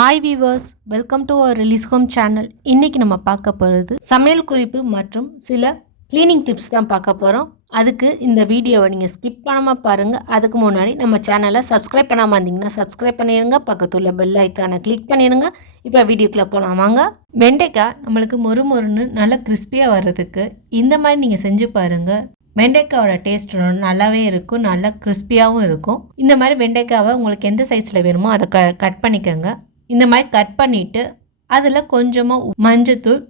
Hi viewers, welcome to our release home channel. இன்றைக்கி நம்ம பார்க்க போகிறது சமையல் குறிப்பு மற்றும் சில க்ளீனிங் டிப்ஸ் தான் பார்க்க போகிறோம். அதுக்கு இந்த வீடியோவை நீங்கள் ஸ்கிப் பண்ணாமல் பாருங்கள். அதுக்கு முன்னாடி நம்ம சேனலை சப்ஸ்கிரைப் பண்ணாமல் இருந்தீங்கன்னா சப்ஸ்கிரைப் பண்ணிடுங்க. பக்கத்துள்ள பெல் ஐக்கானை கிளிக் பண்ணிடுங்க. இப்போ வீடியோக்குள்ளே போகலாம் வாங்க. வெண்டைக்காய் நம்மளுக்கு மொறுன்னு நல்லா கிறிஸ்பியாக வர்றதுக்கு இந்த மாதிரி நீங்கள் செஞ்சு பாருங்கள். வெண்டைக்காயோட டேஸ்ட் நல்லாவே இருக்கும், நல்லா கிறிஸ்பியாகவும் இருக்கும். இந்த மாதிரி வெண்டைக்காவை உங்களுக்கு எந்த சைஸில் வேணுமோ அதை கட் பண்ணிக்கோங்க. இந்த மாதிரி கட் பண்ணிவிட்டு அதில் கொஞ்சமாக மஞ்சத்தூள்,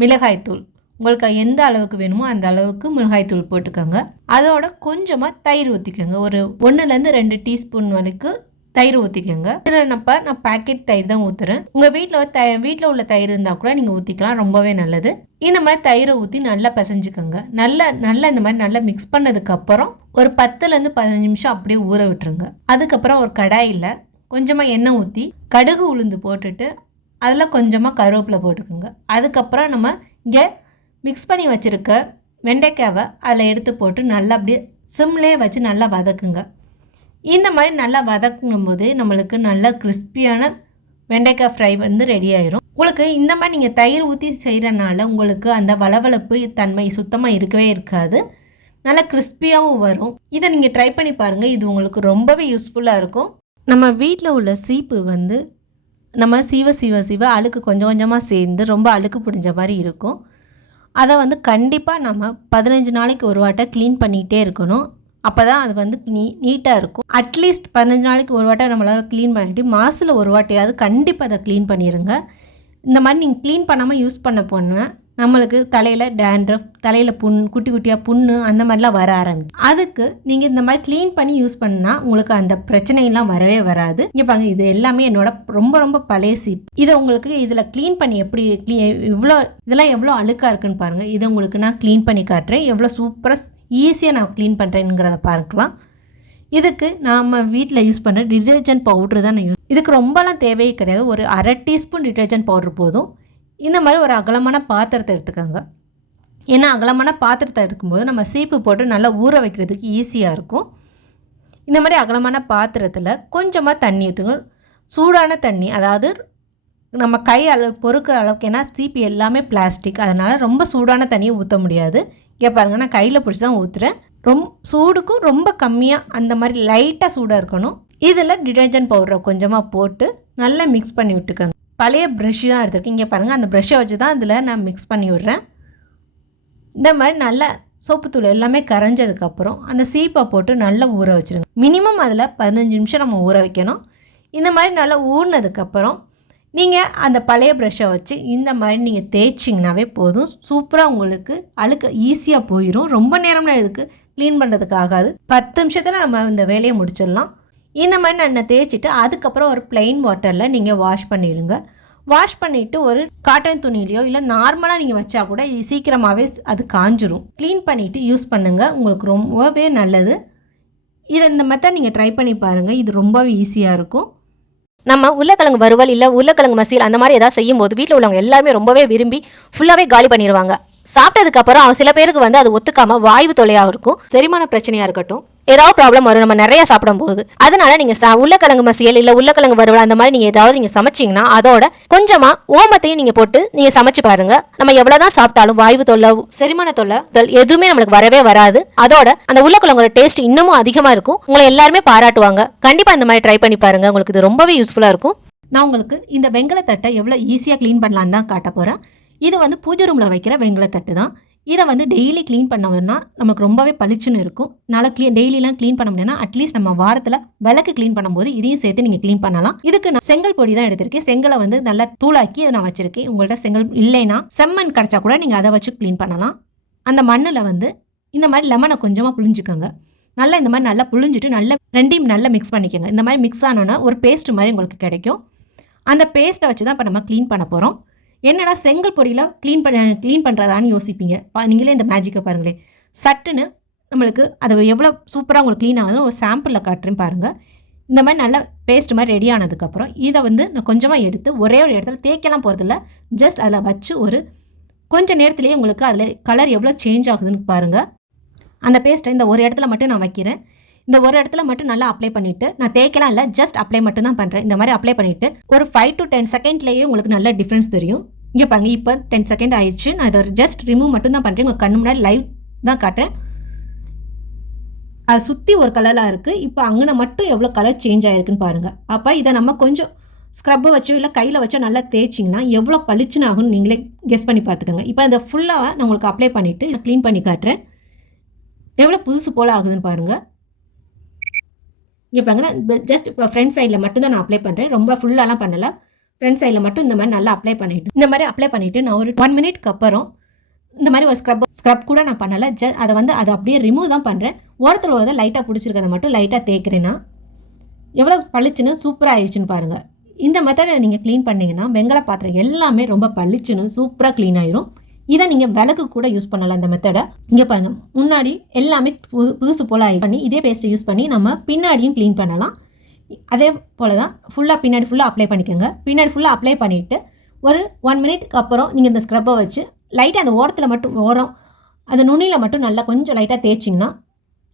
மிளகாய்த்தூள், உங்களுக்கு எந்த அளவுக்கு வேணுமோ அந்த அளவுக்கு மிளகாய்த்தூள் போட்டுக்கோங்க. அதோட கொஞ்சமாக தயிர் ஊற்றிக்கோங்க. ஒரு 1-2 டீஸ்பூன் வரைக்கும் தயிர் ஊற்றிக்கோங்க. இதில் நான் பேக்கெட் தயிர் தான் ஊற்றுறேன். உங்கள் வீட்டில் உள்ள தயிர் இருந்தால் கூட நீங்கள் ஊற்றிக்கலாம், ரொம்பவே நல்லது. இந்த மாதிரி தயிரை ஊற்றி நல்லா பிசைஞ்சுக்கோங்க. நல்லா இந்த மாதிரி நல்லா மிக்ஸ் பண்ணதுக்கப்புறம் ஒரு 10-15 நிமிஷம் அப்படியே ஊற விட்டுருங்க. அதுக்கப்புறம் ஒரு கடாயில் கொஞ்சமாக எண்ணெய் ஊற்றி கடுகு உளுந்து போட்டுட்டு அதில் கொஞ்சமாக கருவேப்பிலை போட்டுக்கோங்க. அதுக்கப்புறம் நம்ம இங்கே மிக்ஸ் பண்ணி வச்சுருக்க வெண்டைக்காவை அதில் எடுத்து போட்டு நல்லா அப்படியே சிம்லேயே வச்சு நல்லா வதக்குங்க. இந்த மாதிரி நல்லா வதக்கும் போது நம்மளுக்கு நல்லா கிறிஸ்பியான வெண்டைக்காய் ஃப்ரை ரெடி ஆயிரும். உங்களுக்கு இந்த மாதிரி நீங்கள் தயிர் ஊற்றி செய்கிறனால உங்களுக்கு அந்த வளவளப்பு தன்மை சுத்தமாக இருக்கவே இருக்காது, நல்லா கிறிஸ்பியாகவும் வரும். இதை நீங்கள் ட்ரை பண்ணி பாருங்கள், இது உங்களுக்கு ரொம்பவே யூஸ்ஃபுல்லாக இருக்கும். நம்ம வீட்டில் உள்ள சீப்பு நம்ம சீவ அழுக்கு கொஞ்சமாக சேர்ந்து ரொம்ப அழுக்கு பிடிஞ்ச மாதிரி இருக்கும். அதை கண்டிப்பாக நம்ம 15 நாளைக்கு ஒரு வாட்டை க்ளீன் பண்ணிகிட்டே இருக்கணும். அப்போ தான் அது நீட்டாக இருக்கும். அட்லீஸ்ட் 15 நாளைக்கு ஒரு வாட்டை நம்மளால் க்ளீன் பண்ணிட்டு மாதத்தில் ஒரு வாட்டையாவது கண்டிப்பாக அதை க்ளீன் பண்ணிடுங்க. இந்த மாதிரி நீங்கள் க்ளீன் பண்ணாமல் யூஸ் பண்ண போனால் நம்மளுக்கு தலையில் டேண்ட்ரஃப், தலையில் குட்டி குட்டியாக புண்ணு அந்த மாதிரிலாம் வர ஆரம்பிக்கும். அதுக்கு நீங்கள் இந்த மாதிரி க்ளீன் பண்ணி யூஸ் பண்ணால் உங்களுக்கு அந்த பிரச்சனையெல்லாம் வரவே வராது. இங்கே பாருங்க, இது எல்லாமே என்னோட ரொம்ப பழைய சீப். இதை உங்களுக்கு இதில் க்ளீன் பண்ணி இதெல்லாம் எவ்வளோ அழுக்காக இருக்குன்னு பாருங்கள். இதை உங்களுக்கு நான் க்ளீன் பண்ணி காட்டுறேன், எவ்வளோ சூப்பராக ஈஸியாக நான் க்ளீன் பண்ணுறேங்கிறத பார்க்கலாம். இதுக்கு நாம் வீட்டில் யூஸ் பண்ணுற டிட்டர்ஜென்ட் பவுட்ரு தான் நான் இதுக்கு ரொம்பலாம் தேவையே கிடையாது. ஒரு 1/2 டீஸ்பூன் டிட்டர்ஜென்ட் பவுட்ரு போதும். இந்த மாதிரி ஒரு அகலமான பாத்திரத்தை எடுத்துக்கோங்க. ஏன்னா அகலமான பாத்திரத்தை எடுக்கும்போது நம்ம சீப்பு போட்டு நல்லா ஊற வைக்கிறதுக்கு ஈஸியாக இருக்கும். இந்த மாதிரி அகலமான பாத்திரத்தில் கொஞ்சமாக தண்ணி ஊற்றுங்க. சூடான தண்ணி, அதாவது நம்ம கை பொறுக்கிற அளவுக்கு. ஏன்னா சீப்பு எல்லாமே பிளாஸ்டிக், அதனால் ரொம்ப சூடான தண்ணியை ஊற்ற முடியாது. இங்கே பாருங்கள், நான் கையில் பிடிச்சி தான் ஊற்றுறேன். சூடுக்கும் ரொம்ப கம்மியாக அந்த மாதிரி லைட்டாக சூடாக இருக்கணும். இதில் டிட்டர்ஜென்ட் பவுடரை கொஞ்சமாக போட்டு நல்லா மிக்ஸ் பண்ணி விட்டுக்கோங்க. பழைய ப்ரஷ் தான் எடுத்துருக்கேன். இங்கே பாருங்கள், அந்த ப்ரஷ்ஷை வச்சு தான் இதில் நான் மிக்ஸ் பண்ணி விட்றேன். இந்த மாதிரி நல்லா சோப்புத்தூள் எல்லாமே கரைஞ்சதுக்கப்புறம் அந்த சீப்பை போட்டு நல்லா ஊற வச்சுருங்க. மினிமம் அதில் 15 நிமிஷம் நம்ம ஊற வைக்கணும். இந்த மாதிரி நல்லா ஊறினதுக்கப்புறம் நீங்கள் அந்த பழைய ப்ரஷ்ஷை வச்சு இந்த மாதிரி நீங்கள் தேய்ச்சிங்கனாவே போதும். சூப்பராக உங்களுக்கு அழுக்கு ஈஸியாக போயிடும். ரொம்ப நேரம்லாம் இதுக்கு க்ளீன் பண்ணுறதுக்கு ஆகாது. 10 நிமிஷத்தில் நம்ம இந்த வேலையை முடிச்சிடலாம். இந்த மாதிரி நான் தேய்ச்சிட்டு அதுக்கப்புறம் ஒரு ப்ளைன் வாட்டரில் நீங்கள் வாஷ் பண்ணிடுங்க. வாஷ் பண்ணிவிட்டு ஒரு காட்டன் துணியிலையோ இல்லை நார்மலாக நீங்கள் வச்சா கூட சீக்கிரமாகவே அது காஞ்சிரும். க்ளீன் பண்ணிவிட்டு யூஸ் பண்ணுங்கள், உங்களுக்கு ரொம்பவே நல்லது. இந்த மெத்தட் நீங்கள் ட்ரை பண்ணி பாருங்கள், இது ரொம்பவே ஈஸியாக இருக்கும். நம்ம உருளைக்கிழங்கு வறுவல் இல்லை உருளைக்கிழங்கு மசியல் அந்த மாதிரி ஏதாவது செய்யும்போது வீட்டில் உள்ளவங்க எல்லாருமே ரொம்பவே விரும்பி ஃபுல்லாகவே காலி பண்ணிடுவாங்க. சாப்பிட்டதுக்கப்புறம் சில பேருக்கு அது ஒத்துக்காமல் வாய்வு தொல்லையாக இருக்கும், செரிமான பிரச்சனையாக இருக்கட்டும், ஏதாவது ப்ராப்ளம் வரும் நம்ம நிறையா சாப்பிடும்போது. அதனால நீங்கள் உருளைக்கிழங்கு மசியல் இல்லை உருளைக்கிழங்கு வறுவல் அந்த மாதிரி நீங்கள் ஏதாவது நீங்கள் சமைச்சிங்கன்னா அதோட கொஞ்சமாக ஓமத்தையும் நீங்கள் போட்டு நீங்கள் சமைச்சு பாருங்க. நம்ம எவ்வளோதான் சாப்பிட்டாலும் வாய்வு தொல்லை, செரிமான தொல்லை எதுவுமே நம்மளுக்கு வரவே வராது. அதோட அந்த உருளைக்கிழங்கோட டேஸ்ட் இன்னமும் அதிகமாக இருக்கும். உங்களை எல்லாருமே பாராட்டுவாங்க. கண்டிப்பாக இந்த மாதிரி ட்ரை பண்ணி பாருங்க, உங்களுக்கு இது ரொம்பவே யூஸ்ஃபுல்லாக இருக்கும். நான் உங்களுக்கு இந்த வெங்கலத்தட்டை எவ்வளோ ஈஸியாக க்ளீன் பண்ணலான்னு தான் காட்ட போகிறேன். இது பூஜை ரூமில் வைக்கிற வெங்கலத்தட்டு தான். இதை டெய்லி க்ளீன் பண்ணோம்னா நமக்கு ரொம்பவே பளிச்சுன்னு இருக்கும். நல்லா டெய்லிலாம் க்ளீன் பண்ண முடியும்னா அட்லீஸ்ட் நம்ம வாரத்தில் விளக்கு க்ளீன் பண்ணும்போது இதையும் சேர்த்து நீங்கள் க்ளீன் பண்ணலாம். இதுக்கு நான் செங்கல் பொடி தான் எடுத்திருக்கேன். செங்கலை நல்லா தூளாக்கி அதை நான் வச்சிருக்கேன். உங்கள்கிட்ட செங்கல் இல்லைன்னா செம்மண் கிடச்சா கூட நீங்கள் அதை வச்சு க்ளீன் பண்ணலாம். அந்த மண்ணில் இந்த மாதிரி லெமனை கொஞ்சமாக புழிஞ்சுக்கோங்க. இந்த மாதிரி நல்லா புழிஞ்சிட்டு ரெண்டையும் நல்லா மிக்ஸ் பண்ணிக்கோங்க. இந்த மாதிரி மிக்ஸ் ஆனோன்னா ஒரு பேஸ்ட் மாதிரி உங்களுக்கு கிடைக்கும். அந்த பேஸ்ட்டை வச்சு தான் இப்போ நம்ம க்ளீன் பண்ண போகிறோம். என்னடா செங்கல் பொடியில் க்ளீன் பண்ணுறதான்னு யோசிப்பீங்க. நீங்களே இந்த மேஜிக்கை பாருங்களேன். சட்டுன்னு நம்மளுக்கு அது எவ்வளோ சூப்பராக உங்களுக்கு க்ளீன் ஆகுதுன்னு ஒரு சாம்பிளில் காட்டுறேன் பாருங்கள். இந்த மாதிரி நல்லா பேஸ்ட் மாதிரி ரெடி ஆனதுக்கப்புறம் இதை நான் கொஞ்சமாக எடுத்து ஒரே ஒரு இடத்துல தேய்க்கலாம் போகிறதில்ல, ஜஸ்ட் அதில் வச்சு ஒரு கொஞ்சம் நேரத்துலேயே உங்களுக்கு அதில் கலர் எவ்வளோ சேஞ்ச் ஆகுதுன்னு பாருங்கள். அந்த பேஸ்ட்டை இந்த ஒரு இடத்துல மட்டும் நான் வைக்கிறேன். இந்த ஒரு இடத்துல மட்டும் நல்லா அப்ளை பண்ணிவிட்டு, நான் தேய்க்கலாம் இல்லை, ஜஸ்ட் அப்ளை மட்டும் தான் பண்ணுறேன். இந்த மாதிரி அப்ளை பண்ணிவிட்டு ஒரு 5 to 10 செகண்ட்லேயே உங்களுக்கு நல்ல டிஃப்ரென்ஸ் தெரியும். இங்கே பாருங்க, இப்போ 10 செகண்ட் ஆயிடுச்சு. நான் இதை ஜஸ்ட் ரிமூவ் மட்டும் தான் பண்ணுறேன். உங்கள் கண்ணு முன்னாடி லைவ் தான் காட்டுறேன். அதை சுற்றி ஒரு கலராக இருக்குது. இப்போ அங்கே மட்டும் எவ்வளோ கலர் சேஞ்ச் ஆகிருக்குன்னு பாருங்கள். அப்போ இதை நம்ம கொஞ்சம் ஸ்க்ரப்பை வச்சோ இல்லை கையில் வச்சோ நல்லா தேய்ச்சிங்கன்னா எவ்வளோ பளிச்சுன்னு ஆகும்னு நீங்களே கெஸ் பண்ணி பார்த்துக்கோங்க. இப்போ இதை ஃபுல்லாக நான் உங்களுக்கு அப்ளை பண்ணிவிட்டு க்ளீன் பண்ணி காட்டுறேன். எவ்வளோ புதுசு போல் ஆகுதுன்னு பாருங்கள். இங்கே பாருங்கன்னா, ஜஸ்ட் இப்போ ஃப்ரண்ட் சைடில் மட்டும் தான் நான் அப்ளை பண்ணுறேன். ரொம்ப ஃபுல்லாலாம் பண்ணலை. ஃப்ரண்ட் சைடில் மட்டும் இந்த மாதிரி நல்லா அப்ளை பண்ணிவிட்டு நான் ஒரு 1 மினிட்க்கு அப்புறம் இந்த மாதிரி ஒரு ஸ்க்ரப் கூட நான் பண்ணலை. அதை அப்படியே ரிமூவ் தான் பண்ணுறேன். ஓரத்தில் ஒரு லைட்டாக பிடிச்சிருக்கிறத மட்டும் லைட்டாக தேய்க்கிறேன்னா எவ்வளோ பளிச்சுன்னு சூப்பராக ஆயிடுச்சுன்னு பாருங்கள். இந்த மெத்தடை நீங்கள் க்ளீன் பண்ணிங்கன்னா வெங்கல பாத்திரம் எல்லாமே ரொம்ப பளிச்சுன்னு சூப்பராக க்ளீன் ஆயிரும். இதை நீங்கள் விளக்கு கூட யூஸ் பண்ணலாம். இந்த மெத்தடை இங்கே பாருங்கள், முன்னாடி எல்லாமே புதுசு போல் பண்ணி இதே பேஸ்ட்டை யூஸ் பண்ணி நம்ம பின்னாடியும் க்ளீன் பண்ணலாம். அதே போல் தான் பின்னாடி ஃபுல்லாக அப்ளை பண்ணிக்கோங்க. பின்னாடி ஃபுல்லாக அப்ளை பண்ணிவிட்டு ஒரு 1 மினிட்க்கு அப்புறம் நீங்கள் இந்த ஸ்க்ரப்பை வச்சு லைட்டாக அந்த ஓரத்தில் மட்டும் அந்த நுனியில் மட்டும் நல்லா கொஞ்சம் லைட்டாக தேய்ச்சிங்கன்னா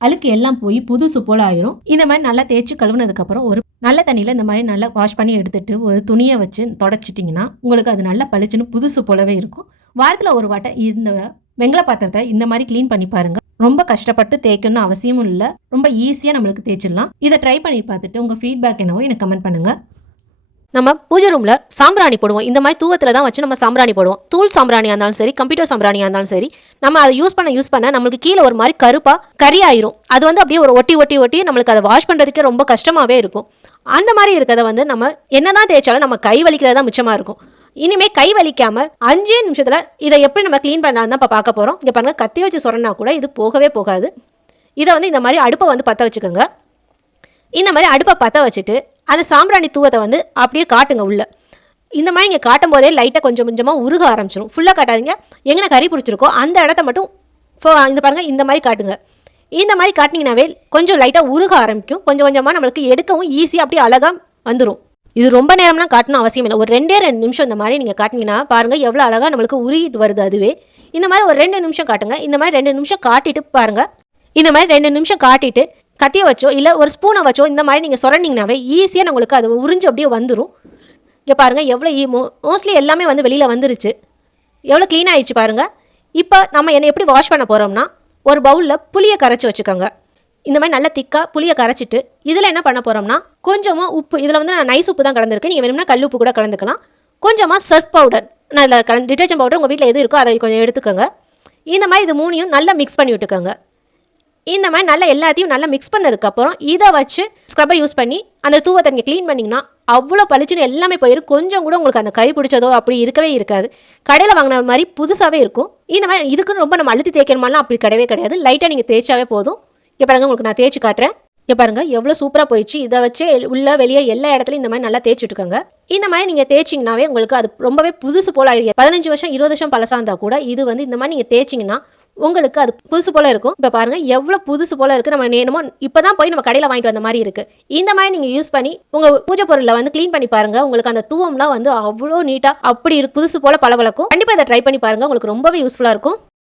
அழுக்கு எல்லாம் போய் புதுசு போல் ஆயிரும். இந்த மாதிரி நல்லா தேய்ச்சி கழுவுனதுக்கப்புறம் ஒரு நல்ல தண்ணியில் இந்த மாதிரி நல்லா வாஷ் பண்ணி எடுத்துகிட்டு ஒரு துணியை வச்சு தொடச்சிட்டிங்கன்னா உங்களுக்கு அது நல்லா பளிச்சுன்னு புதுசு போலவே இருக்கும். வாரத்தில் ஒரு வாட்டை இந்த வெங்கல பாத்திரத்தை இந்த மாதிரி க்ளீன் பண்ணி பாருங்கள். ரொம்ப கஷ்டப்பட்டு தேய்க்கணும்னு அவசியமும் இல்லை. ரொம்ப ஈஸியாக நம்மளுக்கு தேய்ச்சிடலாம். இதை ட்ரை பண்ணி பார்த்துட்டு உங்கள் ஃபீட்பேக் என்னவோ எனக்கு கமெண்ட் பண்ணுங்கள். நம்ம பூஜை ரூமில் சாம்பிராணி போடுவோம். இந்த மாதிரி தூவத்தில் தான் வச்சு நம்ம சாம்பிராணி போடுவோம். தூள் சாம்பிராணியாக இருந்தாலும் சரி, கம்ப்யூட்டர் சாம்பிராணியாக இருந்தாலும் சரி, நம்ம அதை யூஸ் பண்ண நம்மளுக்கு கீழே ஒரு மாதிரி கறி ஆயிரும். அது வந்து அப்படியே ஒரு ஒட்டி நம்மளுக்கு அதை வாஷ் பண்ணுறதுக்கே ரொம்ப கஷ்டமாகவே இருக்கும். அந்த மாதிரி இருக்கிறத வந்து நம்ம என்ன தான் தேய்ச்சாலும் நம்ம கை வலிக்கிறது தான் மிச்சமாக இருக்கும். இனிமேல் கை வலிக்காமல் 5 நிமிஷத்தில் இதை எப்படி நம்ம க்ளீன் பண்ணலாம் தான் இப்போ பார்க்க போகிறோம். இங்கே பாருங்கள், கத்தி வச்சு சொரனா கூட இது போகவே போகாது. இதை வந்து இந்த மாதிரி அடுப்பை வந்து பற்ற வச்சுக்கோங்க. இந்த மாதிரி அடுப்பை பற்ற வச்சுட்டு அந்த சாம்பிராணி தூவத்தை வந்து அப்படியே காட்டுங்க உள்ள. இந்த மாதிரி இங்கே காட்டும் போதே லைட்டாக கொஞ்சம் கொஞ்சமாக உருக ஆரம்பிச்சிடும். ஃபுல்லாக காட்டாதீங்க. எங்கே கறி பிடிச்சிருக்கோ அந்த இடத்த மட்டும் இந்த பாருங்கள், இந்த மாதிரி காட்டுங்க. இந்த மாதிரி காட்டினீங்கன்னாவே கொஞ்சம் லைட்டாக உருக ஆரம்பிக்கும். கொஞ்சம் கொஞ்சமாக நம்மளுக்கு எடுக்கவும் ஈஸியாக அப்படியே அழகாக வந்துடும். இது ரொம்ப நேரம்லாம் காட்டணும் அவசியம் இல்லை. ஒரு 2 நிமிஷம் இந்த மாதிரி நீங்கள் காட்டினீங்கன்னா பாருங்கள் எவ்வளோ அழகாக நம்மளுக்கு உருகிட்டு வருது. அதுவே இந்த மாதிரி ஒரு 2 நிமிஷம் காட்டுங்க. இந்த மாதிரி 2 நிமிஷம் காட்டிட்டு பாருங்கள். இந்த மாதிரி 2 நிமிஷம் காட்டிட்டு கத்தியை வச்சோ இல்லை ஒரு ஸ்பூனை வச்சோ இந்த மாதிரி நீங்கள் சொரண்டிங்கனாவே ஈஸியாக நம்மளுக்கு அது உறிஞ்சு அப்படியே வந்துடும். இங்கே பாருங்கள் எவ்வளோ மோஸ்ட்லி எல்லாமே வந்து வெளியில் வந்துருச்சு. எவ்வளோ க்ளீன் ஆகிடுச்சு பாருங்கள். இப்போ நம்ம எப்படி வாஷ் பண்ண போகிறோம்னா, ஒரு பவுலில் புளியை கரைச்சி வச்சுக்கோங்க. இந்த மாதிரி நல்லா திக்காக புளியை கரைச்சிட்டு இதில் என்ன பண்ண போகிறோம்னா, கொஞ்சமாக உப்பு. இதில் வந்து நான் நைஸ் உப்பு தான் கலந்துருக்கேன். நீங்கள் வேணும்னா கல் உப்பு கூட கலந்துக்கலாம். கொஞ்சமாக சர்ஃப் பவுடர், நான் இதில் டிட்டர்ஜென்ட் பவுடர் உங்கள் வீட்டில் எது இருக்கோ அதை கொஞ்சம் எடுத்துக்கோங்க. இந்த மாதிரி இது 3யும் நல்லா மிக்ஸ் பண்ணி விட்டுக்கோங்க. இந்த மாதிரி நல்லா எல்லாத்தையும் நல்லா மிக்ஸ் பண்ணதுக்கப்புறம் இதை வச்சு ஸ்க்ரப்பை யூஸ் பண்ணி அந்த தூவத்தை நீங்கள் க்ளீன் பண்ணிங்கன்னா அவ்வளோ பளிச்சுன்னு எல்லாமே போயிடும். கொஞ்சம் கூட உங்களுக்கு அந்த கறி பிடிச்சதோ அப்படி இருக்கவே இருக்காது. கடையில் வாங்கின மாதிரி புதுசாகவே இருக்கும். இந்த மாதிரி இதுக்குன்னு ரொம்ப நம்ம அழுத்தி தேய்க்கணுமாலாம் அப்படி கிடையாது. லைட்டாக நீங்கள் தேய்ச்சாவே போதும். இங்கே பாருங்கள், உங்களுக்கு நான் தேய்ச்சி காட்டுறேன். இங்கே பாருங்கள் எவ்வளோ சூப்பராக போயிடுச்சு. இதை வச்சு உள்ள வெளியே எல்லா இடத்துலையும் இந்த மாதிரி நல்லா தேய்ச்சிட்டுக்கோங்க. இந்த மாதிரி நீங்கள் தேய்ச்சிங்கனாவே உங்களுக்கு அது ரொம்பவே புதுசு போல் ஆகிருக்கு. 15 வருஷம் 20 வருஷம் பழசாக இருந்தால் கூட இது வந்து இந்த மாதிரி நீங்கள் தேய்ச்சிங்கன்னா உங்களுக்கு அது புதுசு போல் இருக்கும். இப்போ பாருங்கள் எவ்வளோ புதுசு போல் இருக்குது. நம்ம நேரமோ இப்போ தான் போய் நம்ம கடையில் வாங்கிட்டு வந்த மாதிரி இருக்குது. இந்த மாதிரி நீங்கள் யூஸ் பண்ணி உங்கள் பூஜை பொருளை வந்து க்ளீன் பண்ணி பாருங்கள். உங்களுக்கு அந்த தூவம்லாம் வந்து அவ்வளோ நீட்டாக அப்படி புதுசு போல் பளபளக்கும். கண்டிப்பாக இதை ட்ரை பண்ணி பாருங்கள். உங்களுக்கு ரொம்பவே யூஸ்ஃபுல்லாக இருக்கும்.